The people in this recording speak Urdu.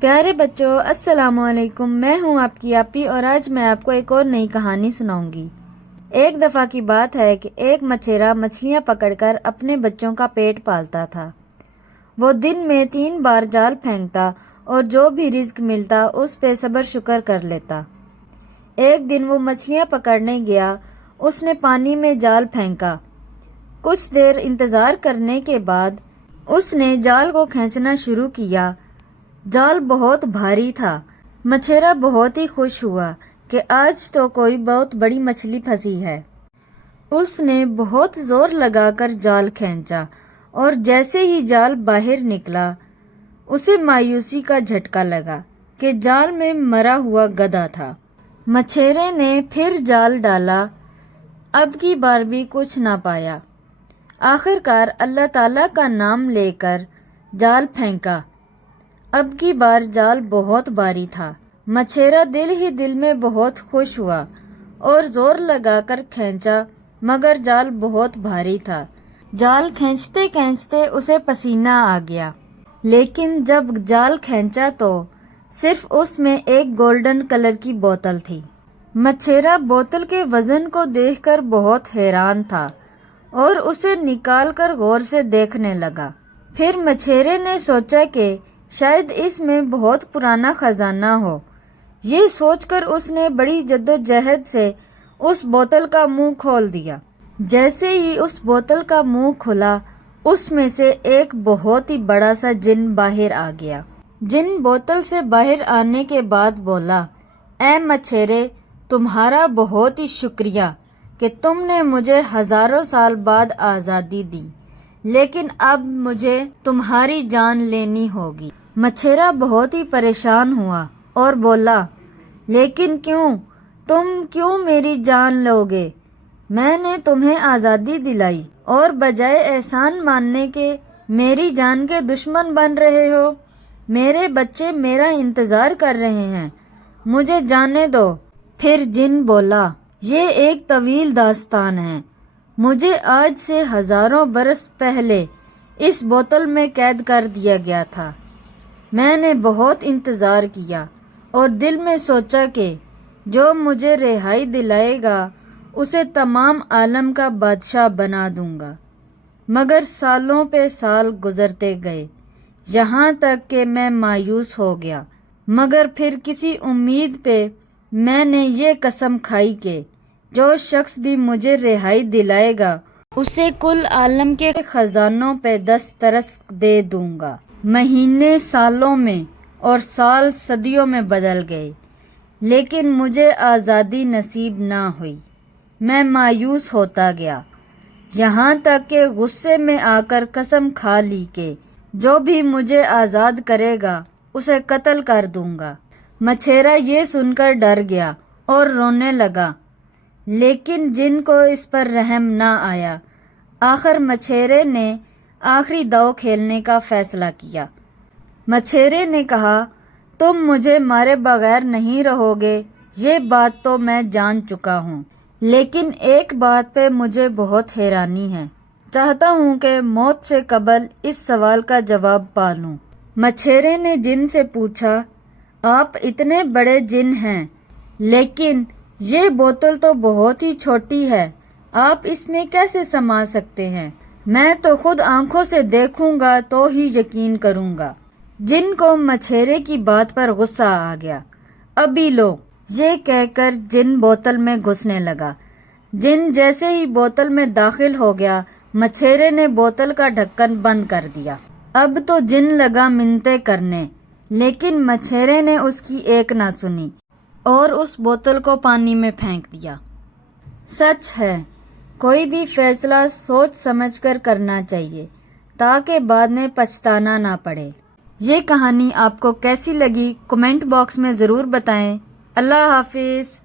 پیارے بچوں، السلام علیکم۔ میں ہوں آپ کی آپی اور آج میں آپ کو ایک اور نئی کہانی سناؤں گی۔ ایک دفعہ کی بات ہے کہ ایک مچھیرا مچھلیاں پکڑ کر اپنے بچوں کا پیٹ پالتا تھا۔ وہ دن میں 3 بار جال پھینکتا اور جو بھی رزق ملتا اس پہ صبر شکر کر لیتا۔ ایک دن وہ مچھلیاں پکڑنے گیا۔ اس نے پانی میں جال پھینکا۔ کچھ دیر انتظار کرنے کے بعد اس نے جال کو کھینچنا شروع کیا۔ جال بہت بھاری تھا۔ مچھیرا بہت ہی خوش ہوا کہ آج تو کوئی بہت بڑی مچھلی پھنسی ہے۔ اس نے بہت زور لگا کر جال کھینچا اور جیسے ہی جال باہر نکلا اسے مایوسی کا جھٹکا لگا کہ جال میں مرا ہوا گدھا تھا۔ مچھیرے نے پھر جال ڈالا، اب کی بار بھی کچھ نہ پایا۔ آخر کار اللہ تعالیٰ کا نام لے کر جال پھینکا۔ اب کی بار جال بہت بھاری تھا۔ مچھیرا دل ہی دل میں بہت خوش ہوا اور زور لگا کر کھینچا مگر جال بہت بھاری تھا۔ جال کھینچتے کھینچتے اسے پسینہ آ گیا، لیکن جب جال کھینچا تو صرف اس میں ایک گولڈن کلر کی بوتل تھی۔ مچھیرا بوتل کے وزن کو دیکھ کر بہت حیران تھا اور اسے نکال کر غور سے دیکھنے لگا۔ پھر مچھیرے نے سوچا کہ شاید اس میں بہت پرانا خزانہ ہو۔ یہ سوچ کر اس نے بڑی جدوجہد سے اس بوتل کا منہ کھول دیا۔ جیسے ہی اس بوتل کا منہ کھلا اس میں سے ایک بہت ہی بڑا سا جن باہر آ گیا۔ جن بوتل سے باہر آنے کے بعد بولا، اے مچھیرے، تمہارا بہت ہی شکریہ کہ تم نے مجھے ہزاروں سال بعد آزادی دی، لیکن اب مجھے تمہاری جان لینی ہوگی۔ مچھیرا بہت ہی پریشان ہوا اور بولا، لیکن کیوں؟ تم کیوں میری جان لوگے؟ میں نے تمہیں آزادی دلائی اور بجائے احسان ماننے کے میری جان کے دشمن بن رہے ہو۔ میرے بچے میرا انتظار کر رہے ہیں، مجھے جانے دو۔ پھر جن بولا، یہ ایک طویل داستان ہے۔ مجھے آج سے ہزاروں برس پہلے اس بوتل میں قید کر دیا گیا تھا۔ میں نے بہت انتظار کیا اور دل میں سوچا کہ جو مجھے رہائی دلائے گا اسے تمام عالم کا بادشاہ بنا دوں گا۔ مگر سالوں پہ سال گزرتے گئے، یہاں تک کہ میں مایوس ہو گیا۔ مگر پھر کسی امید پہ میں نے یہ قسم کھائی کہ جو شخص بھی مجھے رہائی دلائے گا اسے کل عالم کے خزانوں پہ دسترس دے دوں گا۔ مہینے سالوں میں اور سال صدیوں میں بدل گئے، لیکن مجھے آزادی نصیب نہ ہوئی۔ میں مایوس ہوتا گیا، یہاں تک کہ غصے میں آ کر قسم کھا لی کہ جو بھی مجھے آزاد کرے گا اسے قتل کر دوں گا۔ مچھیرا یہ سن کر ڈر گیا اور رونے لگا، لیکن جن کو اس پر رحم نہ آیا۔ آخر مچھیرے نے آخری داؤ کھیلنے کا فیصلہ کیا۔ مچھیرے نے کہا، تم مجھے مارے بغیر نہیں رہو گے، یہ بات تو میں جان چکا ہوں، لیکن ایک بات پہ مجھے بہت حیرانی ہے۔ چاہتا ہوں کہ موت سے قبل اس سوال کا جواب پالوں۔ مچھیرے نے جن سے پوچھا، آپ اتنے بڑے جن ہیں، لیکن یہ بوتل تو بہت ہی چھوٹی ہے، آپ اس میں کیسے سما سکتے ہیں؟ میں تو خود آنکھوں سے دیکھوں گا تو ہی یقین کروں گا۔ جن کو مچھیرے کی بات پر غصہ آ گیا۔ ابھی لو، یہ کہہ کر جن بوتل میں گھسنے لگا۔ جن جیسے ہی بوتل میں داخل ہو گیا، مچھیرے نے بوتل کا ڈھکن بند کر دیا۔ اب تو جن لگا منتیں کرنے، لیکن مچھیرے نے اس کی ایک نہ سنی اور اس بوتل کو پانی میں پھینک دیا۔ سچ ہے، کوئی بھی فیصلہ سوچ سمجھ کر کرنا چاہیے تاکہ بعد میں پچھتانا نہ پڑے۔ یہ کہانی آپ کو کیسی لگی کمنٹ باکس میں ضرور بتائیں۔ اللہ حافظ۔